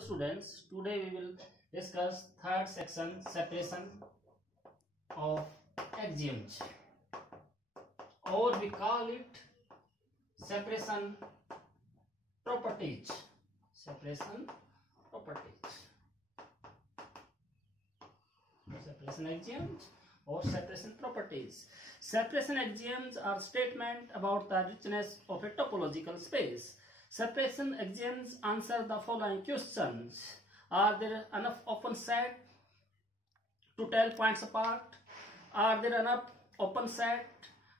students, today we will discuss third section, separation of axioms, or we call it separation properties. Separation properties, separation axioms or separation properties. Separation axioms are statements about the richness of a topological space. Separation axioms answer the following questions. Are there enough open set to tell points apart? Are there enough open set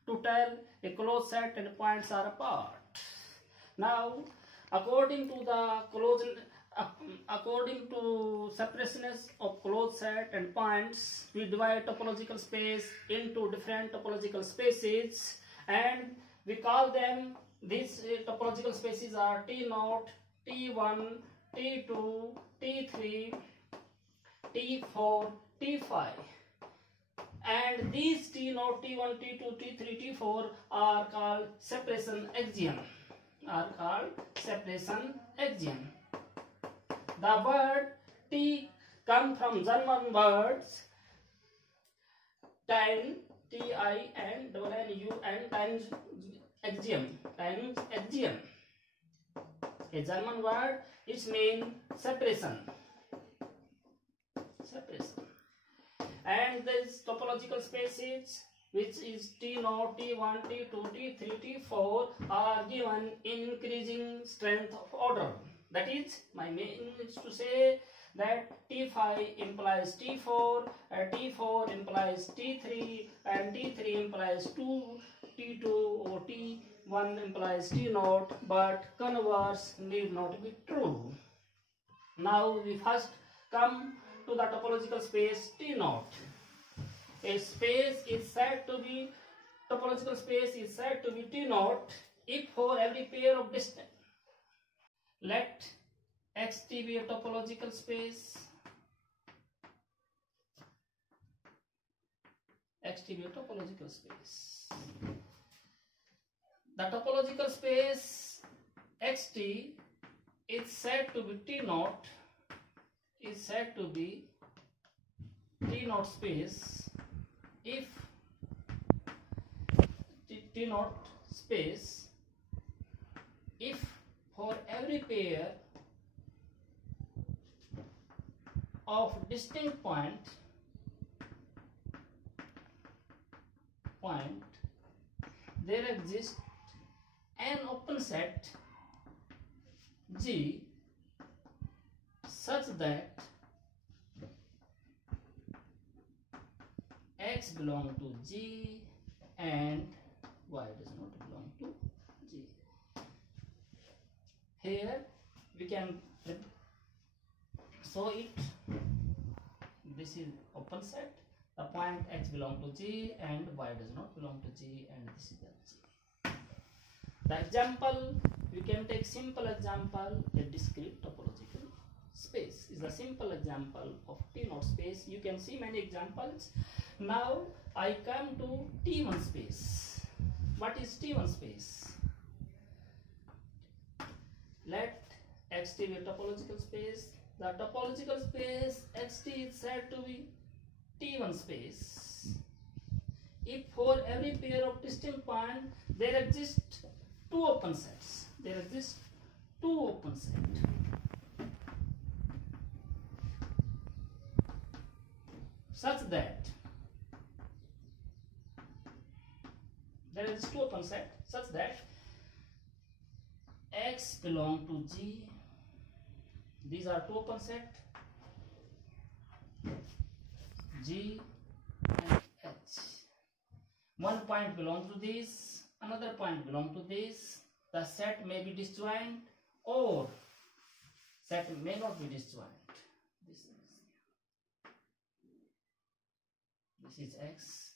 to tell a closed set and points are apart? Now, according to separations of closed set and points, we divide topological space into different topological spaces, and we call them, these topological spaces are T0, T1, T2, T3, T4, T5. And these T0, T1, T2, T3, T4 are called separation axiom. The word T comes from German words time, T-I and N-U and times axiom. A German word, its means separation. And these topological spaces, which is T0, T1, T2, T3, T4, are given in increasing strength of order. That is, my meaning is to say that T5 implies T4, and T4 implies T3, and T3 implies T2 or T1 implies T0, but converse need not be true. Now we first come to the topological space T0. A space is said to be, topological space is said to be T0 if for every pair of distance. Let Xt be a topological space. Xt be a topological space. The topological space Xt is said to be T0, is said to be T0 space if T0 space if for every pair of distinct point there exists an open set G such that X belongs to G and Y does not belong to G. Here we can show it. This is open set. The point X belongs to G and Y does not belong to G, and this is the G. The example, we can take simple example, a discrete topological space is a simple example of T0 space. You can see many examples. Now I come to T1 space. What is T1 space? Let Xt be a topological space. The topological space Xt is said to be T1 space if for every pair of distinct points there exist two open sets. Such that there is two open set such that X belong to G. These are two open set, G and H. One point belongs to this, another point belongs to this. The set may be disjoint or set may not be disjoint. This is X,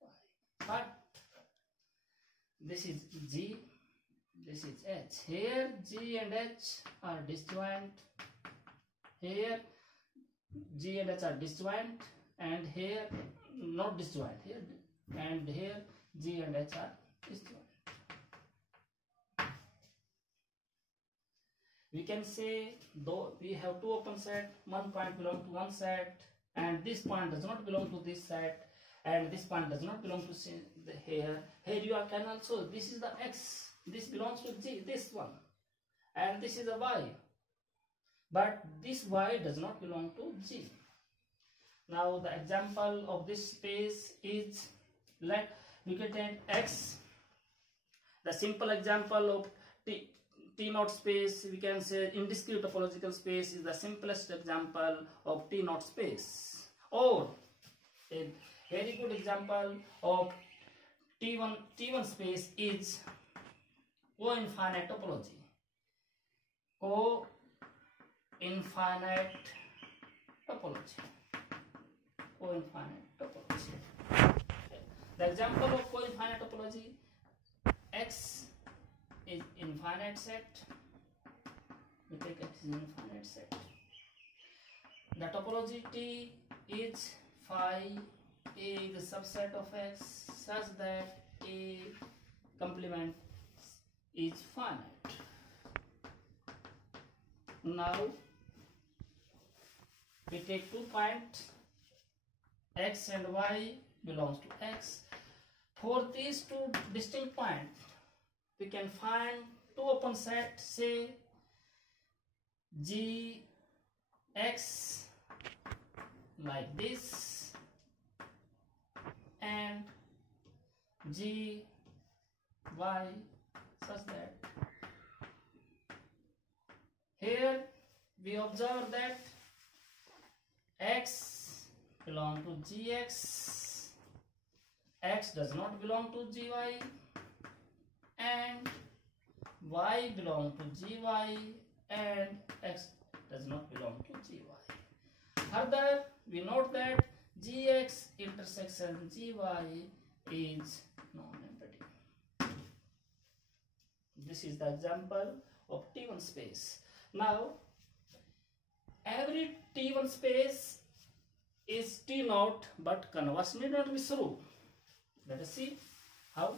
Y. But this is G, this is H. Here G and H are disjoint. Here G and H are disjoint, and here not disjoint. Here and here G and H are disjoint. we can say though we have two open set, one point belong to one set and this point does not belong to this set and this point does not belong to here you can also, this is the x, this belongs to g, this one, and this is a y, but this y does not belong to g. Now the example of this space is, let we can take x, the simple example of T naught space, we can say indiscrete topological space is the simplest example of T naught space, or a very good example of T1 space is co-infinite topology. Co-infinite topology. Co-infinite topology. The example of co-infinite topology, X is infinite set. We take X is infinite set. The topology T is phi A is the subset of X such that A complement is finite. Now we take 2 points, X and Y belongs to X. For these two distinct points, we can find two open sets, say G X like this and G Y such that. Here we observe that X belong to Gx, X does not belong to Gy, and Y belong to Gy and X does not belong to Gy. Further, we note that Gx intersection Gy is non-empty. This is the example of T1 space. Now, every T1 space is T naught, but converse need not be true. Let us see how.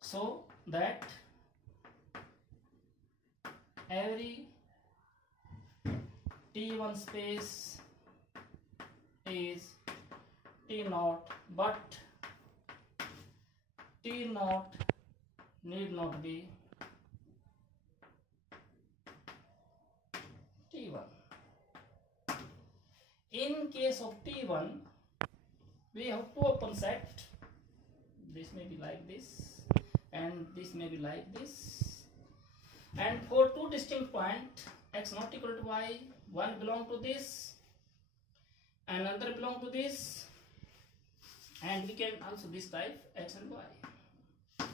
So that every T1 space is T naught, but T naught need not be T1. In case of T1, we have two open set. This may be like this and this may be like this, and for two distinct points x not equal to y, one belong to this and another belong to this, and we can also this type x and y.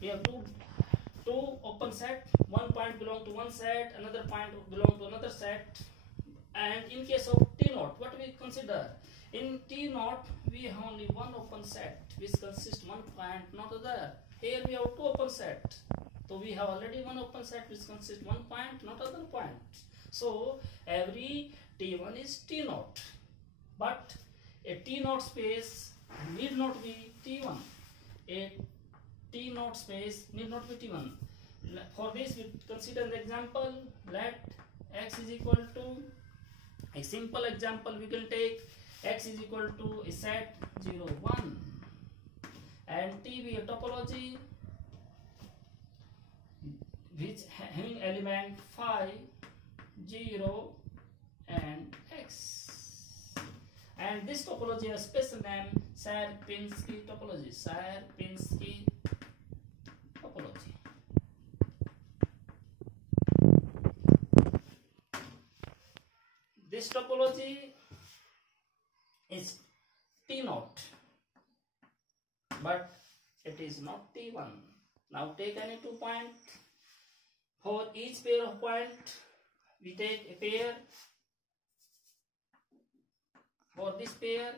We have two open set, one point belong to one set, another point belong to another set. And in case of T naught, what we consider? In T naught, we have only one open set which consists one point, not other. Here we have two open set. So we have already one open set which consists one point, not other point. So every T1 is T naught. But a T naught space need not be T1. A T naught space need not be T1. For this we consider the example, let x is equal to, a simple example we can take, x is equal to a set 0, 1 and T be a topology which having element phi, 0 and x, and this topology has special name Sierpinski topology. Sierpinski topology. This topology is T naught, but it is not T1. Now take any 2 points. For each pair of points, we take a pair. For this pair,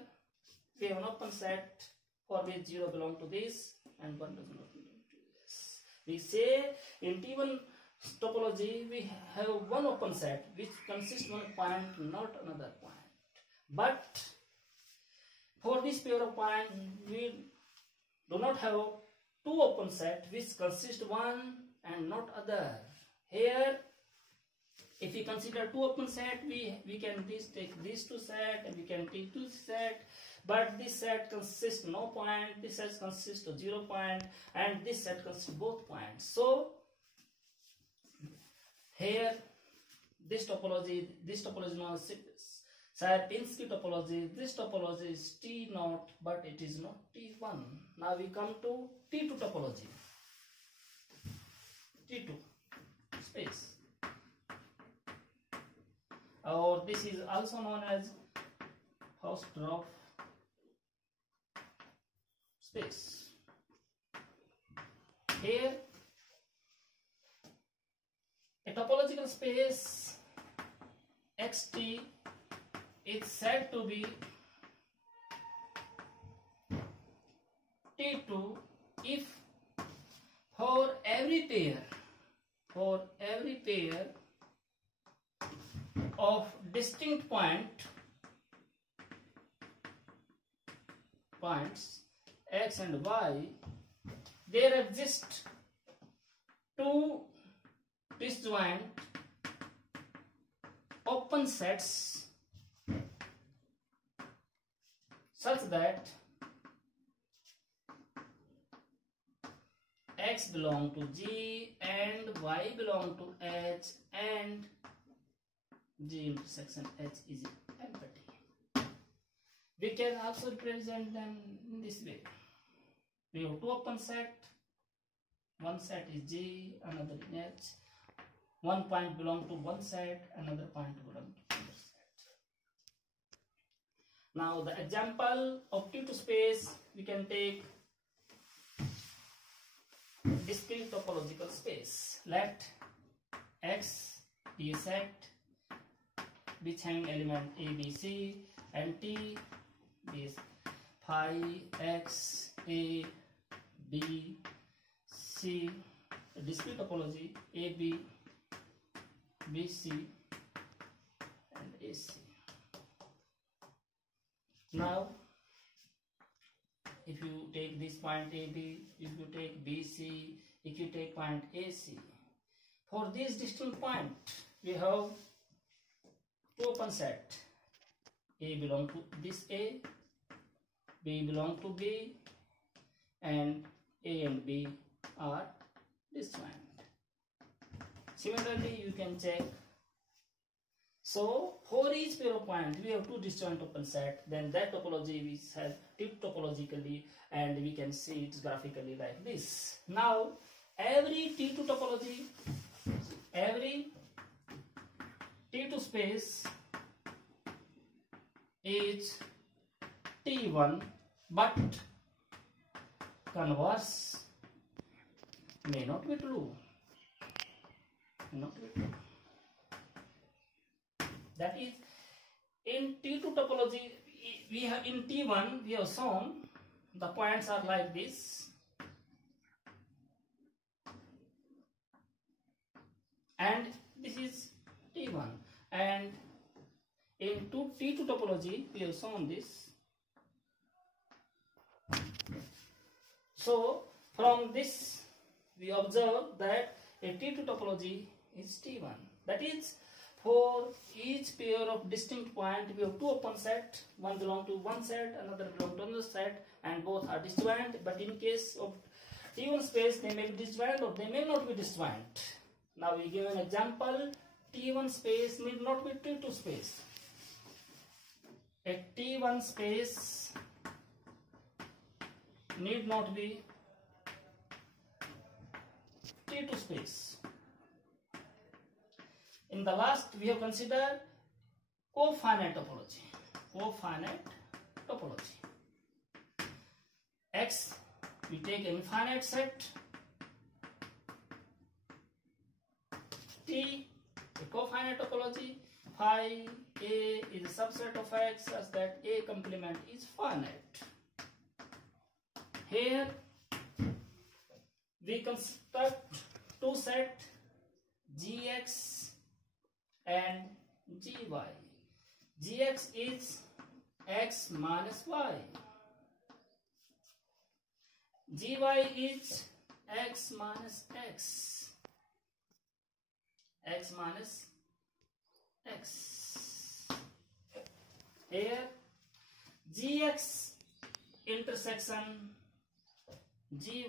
we have an open set for which 0 belong to this and 1 does not belong to this. We say in T1 topology we have one open set which consists one point, not another point. But for this pair of points, we do not have two open set which consist one and not other. Here, if we consider two open set, we can take these two set and we can take two set, but this set consists no point, this set consists of 0 point, and this set consists of both points. So here this topology is known as Sierpinski topology. This topology is T0, but it is not T1. Now we come to T2 topology. T2 space, or this is also known as Hausdorff space. Here a topological space xt is said to be T2 if for every pair of distinct points x and y, there exist two disjoint open sets such that x belong to G and y belong to H and G intersection H is empty. We can also represent them in this way. We have two open set. One set is G, another is H. One point belong to one set, another point belong to another set. Now the example of T2 space, we can take discrete topological space. Let X be a set which having element A, B, C, and T be phi X, A, B, C. A discrete topology A, B, B, C, and A, C. Now, if you take this point AB, if you take BC, if you take point AC, for these distinct points, we have two open set. A belong to this A, B belong to B, and A and B are disjoint. Similarly, you can check. So, for each pair of points, we have two disjoint open set. Then that topology we have tipped topologically, and we can see it graphically like this. Now, every T2 topology, every T2 space is T1, but converse may not be true. Not be true. That is, in T2 topology, we have in T1 we have shown the points are like this, and this is T1, and in T2 topology we have shown this. So from this we observe that a T2 topology is T1. That is, for each pair of distinct points, we have two open sets. One belong to one set, another belong to another set, and both are disjoint. But in case of T1 space, they may be disjoint or they may not be disjoint. Now we give an example. T1 space need not be T2 space. A T1 space need not be T2 space. In the last, we have considered cofinite topology. Cofinite topology. X, we take an infinite set. T, a cofinite topology. Phi A is a subset of X such that A complement is finite. Here, we construct two sets Gx and Gy. Gx is x minus y. Gy is x minus x. x minus x. Here gx intersection gy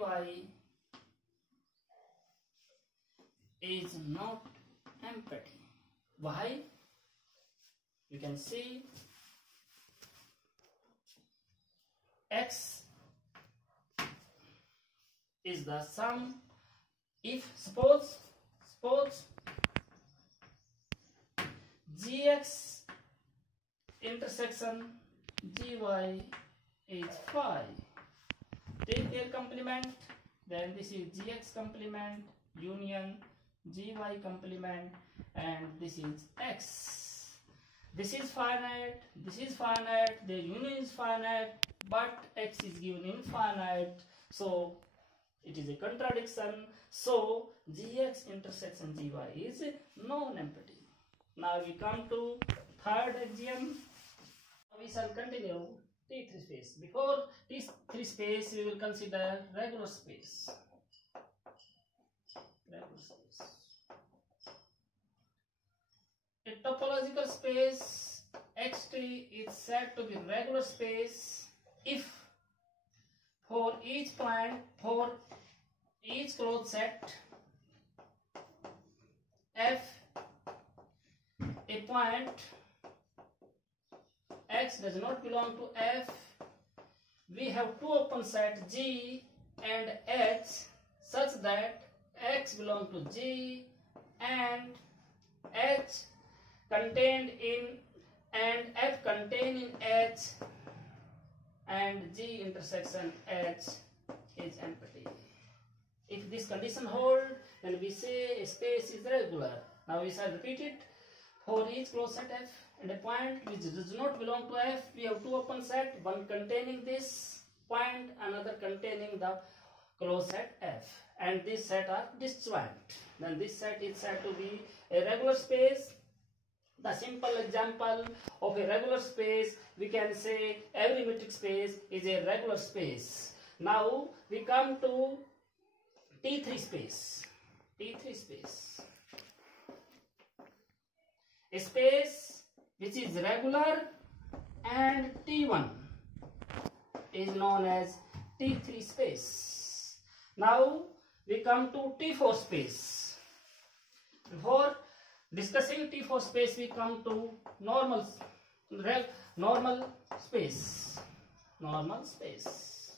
is not empty. Why? You can see x is the sum. If suppose gx intersection gy is 5, take their complement, then this is gx complement union gy complement, and this is x. This is finite, the union is finite, but x is given infinite, so it is a contradiction. So gx intersection gy is non-empty. Now we come to third axiom. We shall continue T3 space. Before T3 space, we will consider regular space. A topological space Xt is said to be regular space if for each point, for each closed set F, a point X does not belong to F, we have two open sets G and H such that X belongs to G and H contained in and F contained in H, and G intersection H is empty. If this condition holds, then we say a space is regular. Now we shall repeat it. For each closed set F and a point which does not belong to F, we have two open sets, one containing this point, another containing the closed set F, and this set are disjoint. Then this set is said to be a regular space. The simple example of a regular space, we can say every metric space is a regular space. Now we come to T3 space. T3 space. A space which is regular and T1 is known as T3 space. Now we come to T4 space. Before discussing T4 space, we come to normal space. Normal space.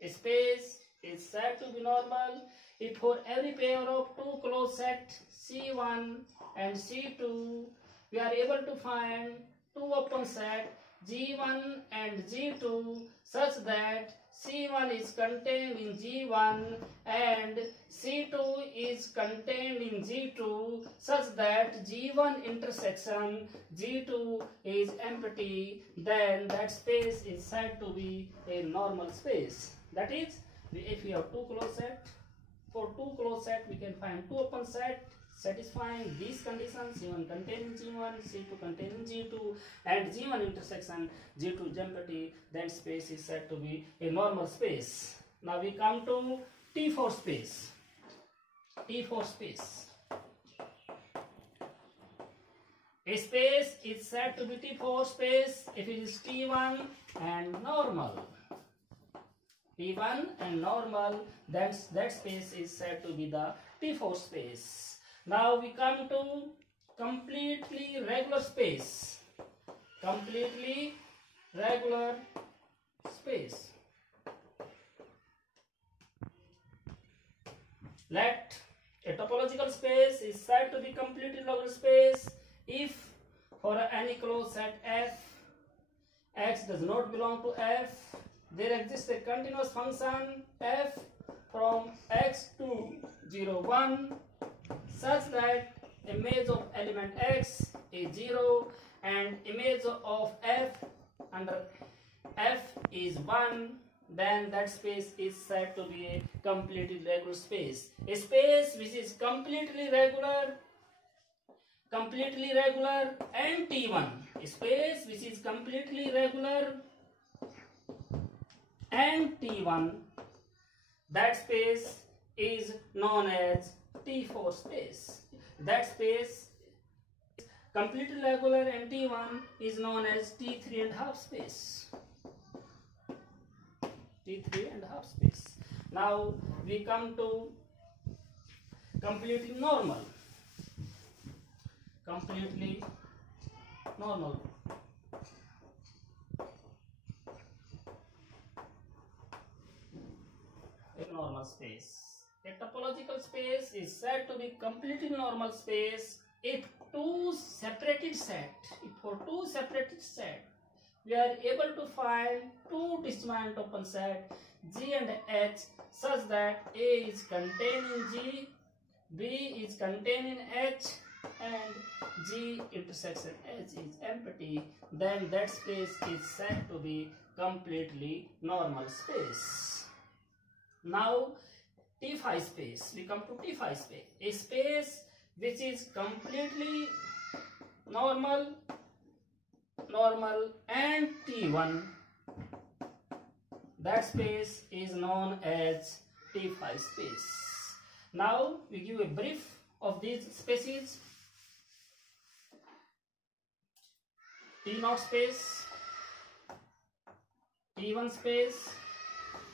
A space is said to be normal if for every pair of two closed sets C1 and C2, we are able to find two open sets G1 and G2 such that C1 is contained in G1 and C2 is contained in G2 such that G1 intersection G2 is empty, then that space is said to be a normal space. That is, if we have two closed sets, for two closed sets we can find two open sets satisfying these conditions, C1 containing G1, C2 containing G2, and G1 intersection G2 is empty, then space is said to be a normal space. Now we come to T4 space. T4 space. A space is said to be T4 space if it is T1 and normal. T1 and normal, then that space is said to be the T4 space. Now we come to completely regular space. Completely regular space. Let a topological space is said to be completely regular space if for any closed set F, X does not belong to F, there exists a continuous function F from X to 0, 1 such that image of element X is 0 and image of F under F is 1, then that space is said to be a completely regular space. A space which is completely regular and T1. A space which is completely regular and T1, that space is known as T4 space. That space completely regular, and T1 is known as T3 and half space. T3 and half space. Now we come to completely normal. Completely normal. A normal space. A topological space is said to be completely normal space if for two separated set we are able to find two disjoint open set G and H such that A is contained in G, B is contained in H, and G intersection H is empty, then that space is said to be completely normal space. Now T5 space, we come to T5 space, a space which is completely normal and T1, that space is known as T5 space. Now we give a brief of these spaces. T0 space, T1 space,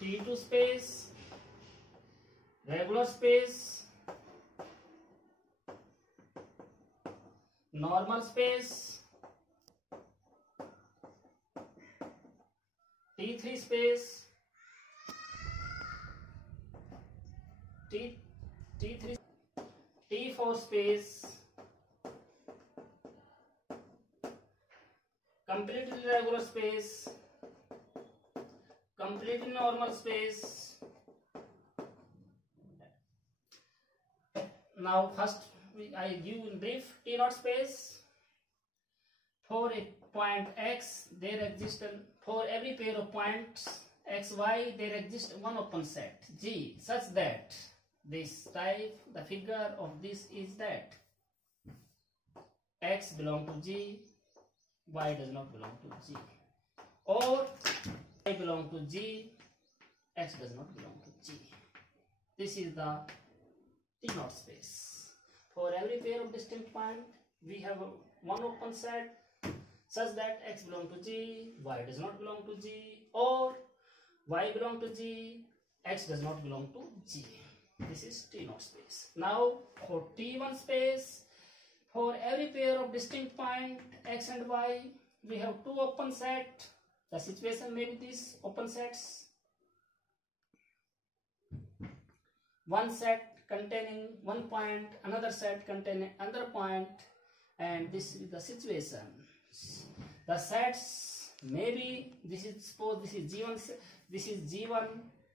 T2 space, regular space, normal space, T3 space, T3, T4 space, completely regular space, completely normal space. Now first I give in brief T0 space. For a point X there exists, for every pair of points X, Y there exists one open set G such that this type, the figure of this is that X belong to G, Y does not belong to G, or Y belong to G, X does not belong to G. This is the T0 space. For every pair of distinct points we have one open set such that X belong to G, Y does not belong to G, or Y belong to G, X does not belong to G. This is T0 space. Now for T1 space, for every pair of distinct point X and Y, we have two open set. The situation may be this: open sets, one set containing one point, another set containing another point, and this is the situation. The sets maybe this is, suppose this is G1, this is G1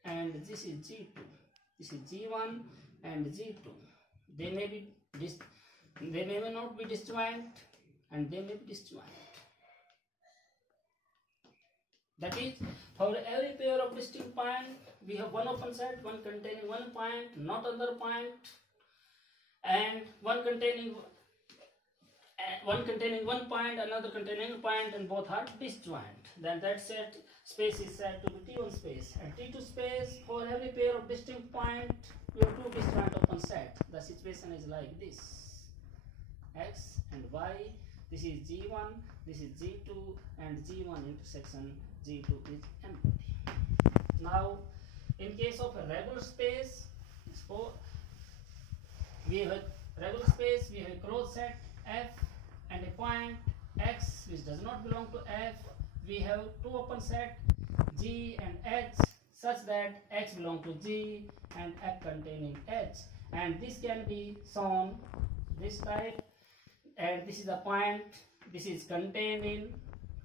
and this is G2. This is G1 and G2. They may not be disjoint and they may be disjoint. That is, for every pair of distinct point we have one open set, one containing one point, not another point, and one containing one point, another containing a point, and both are disjoint. Then that set space is said to be T1 space. And T2 space, for every pair of distinct point we have two disjoint open set. The situation is like this: X and Y. This is G1, this is G2, and G1 intersection G2 is empty. Now in case of a regular space, we have a regular space, we have a closed set F and a point X which does not belong to F. We have two open set G and H such that X belong to G and F containing H, and this can be shown this type, and this is the point, this is contained in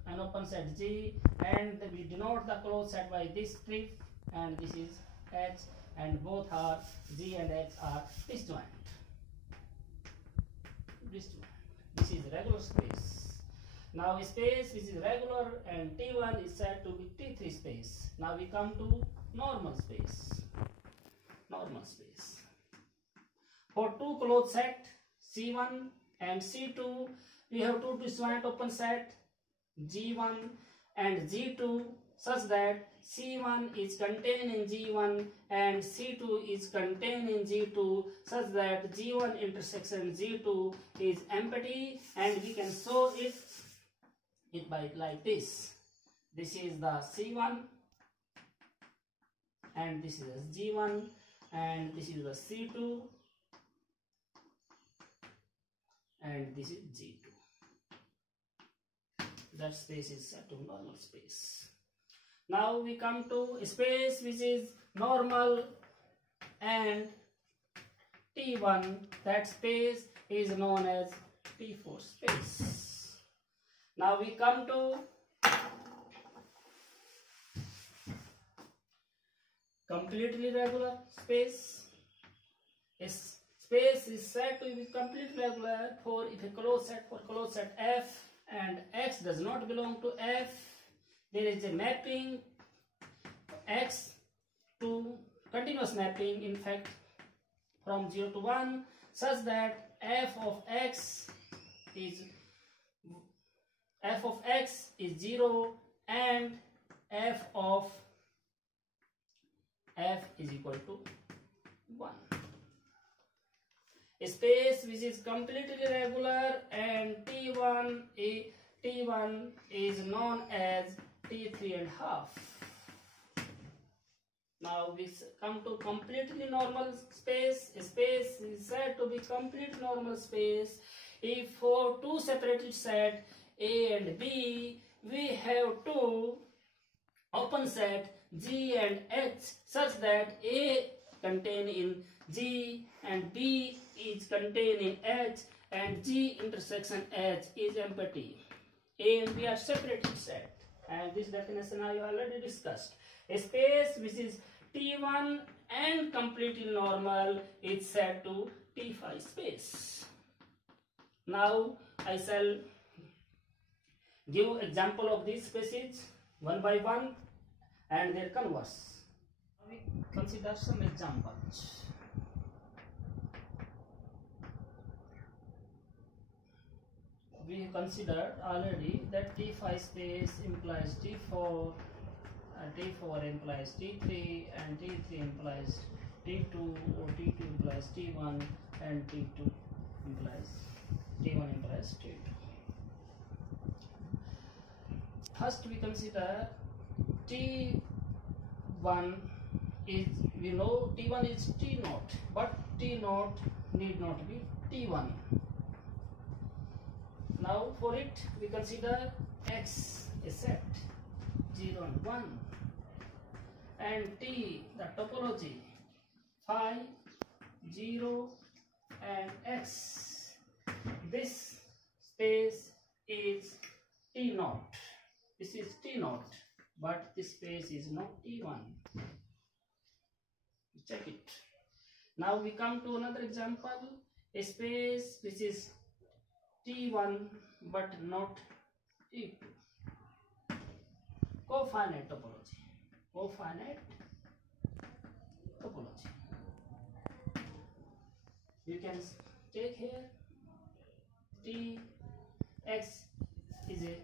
an open set G, and we denote the closed set by this strip, and this is H, and both are G and H are disjoint. This is regular space. Now a space which is regular and T1 is said to be T3 space. Now we come to normal space. Normal space. For two closed set C1 and C2, we have two disjoint open set G1 and G2 such that C1 is contained in G1 and C2 is contained in G2 such that G1 intersection G2 is empty, and we can show it by like this. This is the C1 and this is G1 and this is the C2 and this is G2. That space is set to normal space. Now we come to a space which is normal and T1. That space is known as T4 space. Now we come to completely regular space. A space is said to be completely regular for if a closed set F and X does not belong to F. There is a mapping X to continuous mapping, in fact, from 0 to 1, such that f of x is 0 and f of f is equal to 1. A space which is completely regular and T1 is known as T3 and half. Now we come to completely normal space. A space is said to be complete normal space if for two separated sets A and B we have two open sets G and H such that A contained in G and B is contained in H and G intersection H is empty. A and B are separated set, and this definition I already discussed. A space which is T1 and completely normal is set to T5 space. Now I shall give example of these spaces one by one and their converse. We consider some examples. We considered already that T5 space implies T4 and T4 implies T3 and T3 implies T2 or T2 implies T1 and T1 implies T2. First we consider T1 is, we know T1 is T0, but T0 need not be T1. Now for it we consider X a set 0 and 1 and T the topology phi 0 and X. This space is T0. This is T0, but this space is not T1. Check it. Now we come to another example. A space which is T1 but not T2. Cofinite topology. You can take here T X is a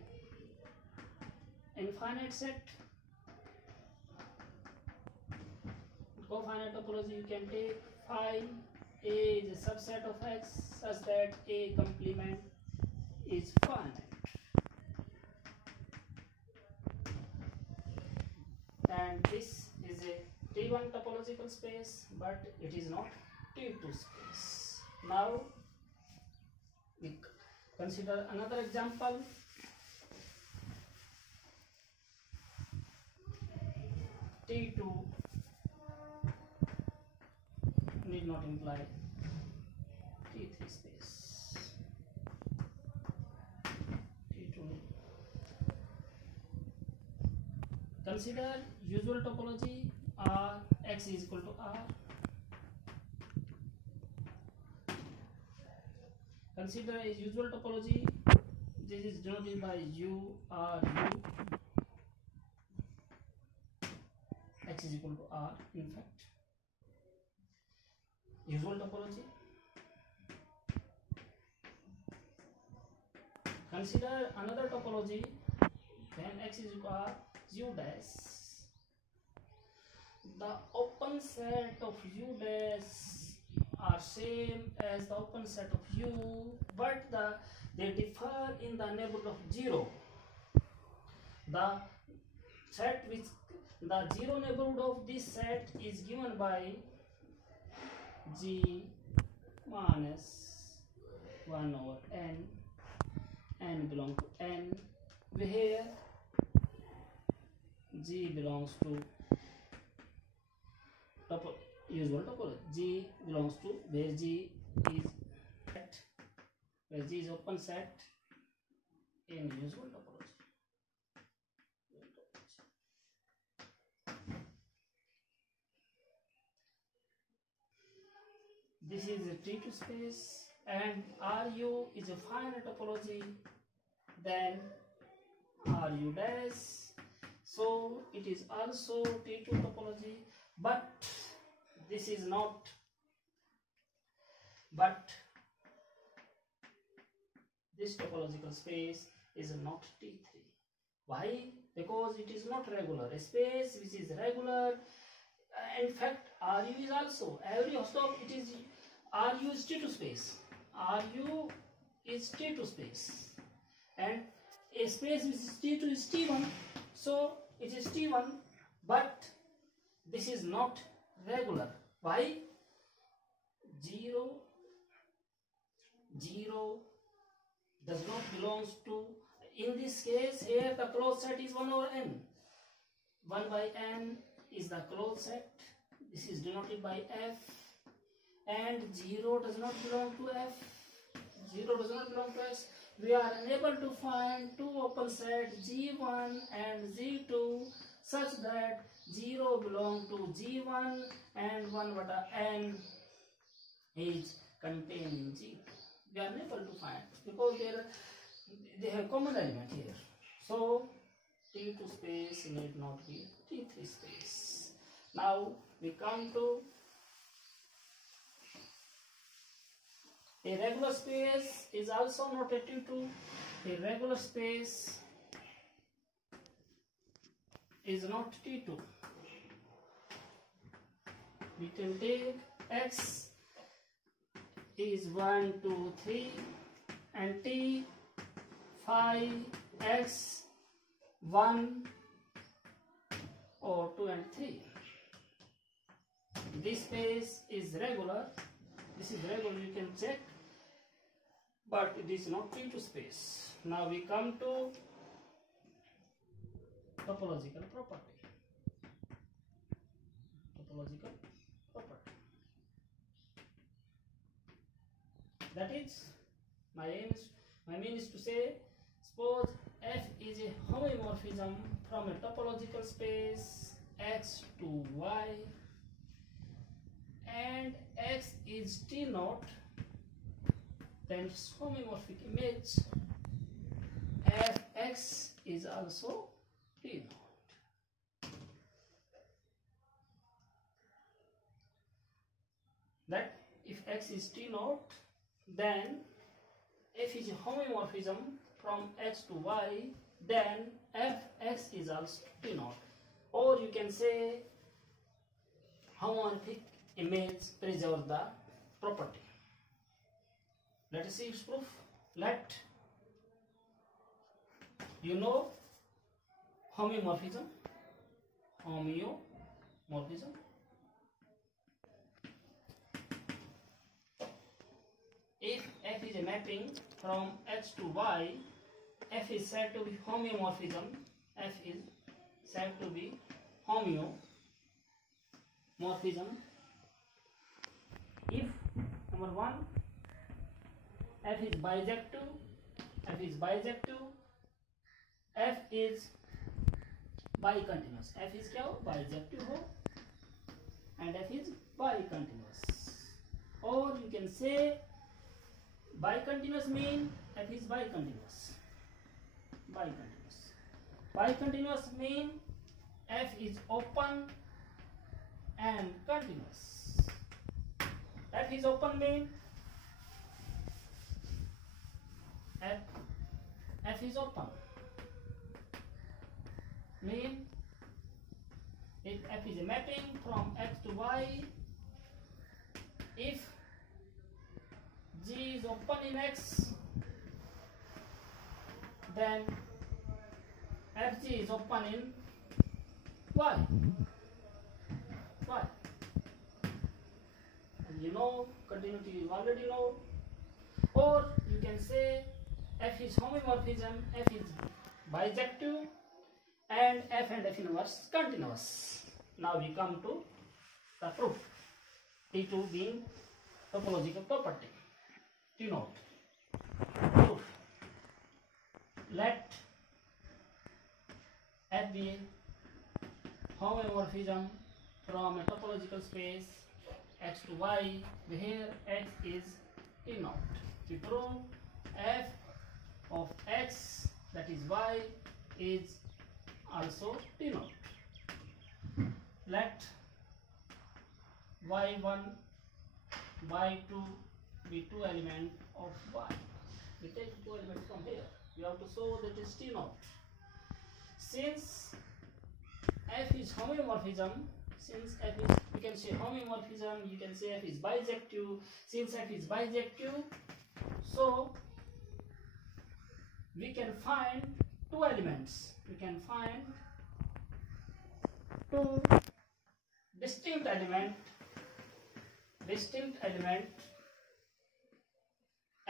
infinite set. Cofinite topology you can take phi A is a subset of X such that A complement is finite. And this is a T1 topological space, but it is not T2 space. Now we consider another example. T2 need not imply T3 space. T2. Consider usual topology R X is equal to R. Consider a usual topology. This is denoted by U R U. X is equal to R, in fact. Usual topology. Consider another topology, then X is equal to R. U dash, the open set of U dash are same as the open set of U, but they differ in the neighborhood of 0. The set which the 0 neighborhood of this set is given by G minus 1 over n belongs to n, where G belongs to usual topology. G belongs to where G is set, where G is open set in usual topology. This is a T2 space, and Ru is a finite topology, then Ru dash, so it is also T2 topology, but this is not, but this topological space is not T3. Why? Because it is not regular. A space which is regular, in fact Ru is also, every stop it is, Ru is T2 space, Ru is T2 space, and a space which is T2 is T1, so it is T1, but this is not regular. Why? 0 does not belongs to, in this case here the closed set is 1 over n, 1 by n is the closed set, this is denoted by f, and 0 does not belong to f, 0 does not belong to s. We are unable to find two open sets G1 and G2 such that 0 belong to G1 and 1 by n is contained in G2. We are unable to find because they have common element here. So T2 space need not be T3 space. Now we come to a regular space is also not a T2. A regular space is not T2. We can take X is 1, 2, 3 and T 5 X 1 or 2 and 3. This space is regular. This is regular, you can check, but it is not T2 space. Now we come to topological property. Topological property. That is, my mean is to say, suppose F is a homomorphism from a topological space X to Y, and X is T naught, then its homomorphic image Fx is also T naught. That if X is T naught, then F is a homomorphism from X to Y, then Fx is also T naught. Or you can say homomorphic image preserve the property. Let us see its proof. Let you know homeomorphism. If F is a mapping from X to Y, F is said to be homeomorphism. F is said to be homeomorphism if number 1 F is bijective, F is bicontinuous. F is क्या हो? Bijective हो, and F is bicontinuous. Or you can say bicontinuous mean F is bicontinuous. Bicontinuous mean F is open and continuous. F is open mean F is open mean if f is a mapping from x to y, if G is open in X, then Fg is open in Y. Why? And you know, continuity you already know. Or you can say F is homomorphism, F is bijective, and F and F inverse continuous. Now we come to the proof. T2 being topological property. T note. Proof. Let F be a homomorphism from a topological space X to Y, where X is T naught. We prove F of X, that is Y, is also T naught. Let Y1, Y2 be two elements of Y. We take two elements from here. We have to show that is T naught. Since F is homomorphism, we can say homomorphism, you can say F is bijective. Since F is bijective, so we can find two elements. We can find two distinct element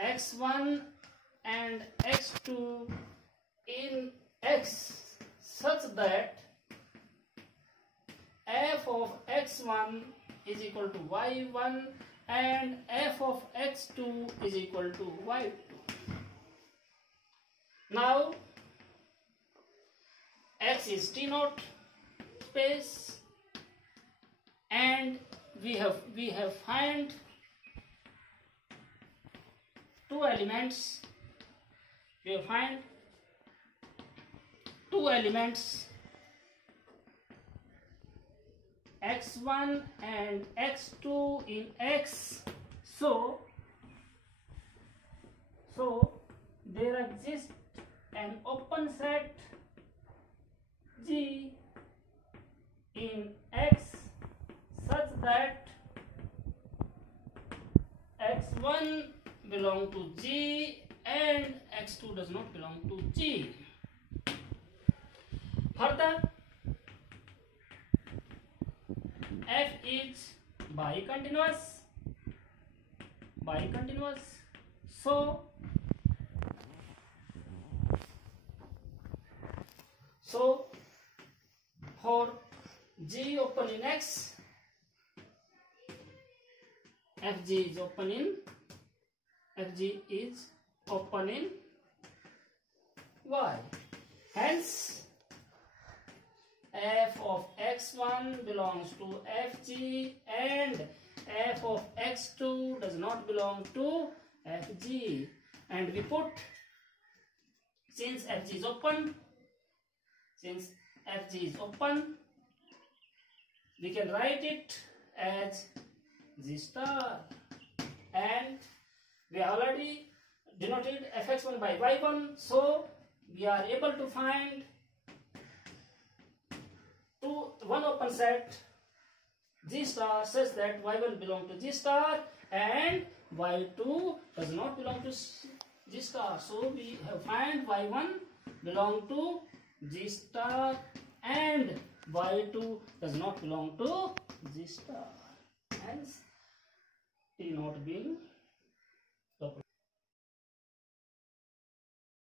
x1 and x2 in X, such that f of x1 is equal to y1 and f of x2 is equal to y2. Now X is T naught space, and we have find two elements. We have find two elements x1 and x2 in X. So there exists an open set G in X such that x1 belong to G and x2 does not belong to G. Further, F is bicontinuous. So for G open in X, Fg is open in Y. Hence, f of x1 belongs to Fg and f of x2 does not belong to Fg. And we put, since Fg is open, we can write it as G star, and we already denoted fx1 by y1, so we are able to find one open set G star such that y1 belong to G star and y2 does not belong to G star. So we have find y1 belong to G star and y2 does not belong to G star. Hence T naught being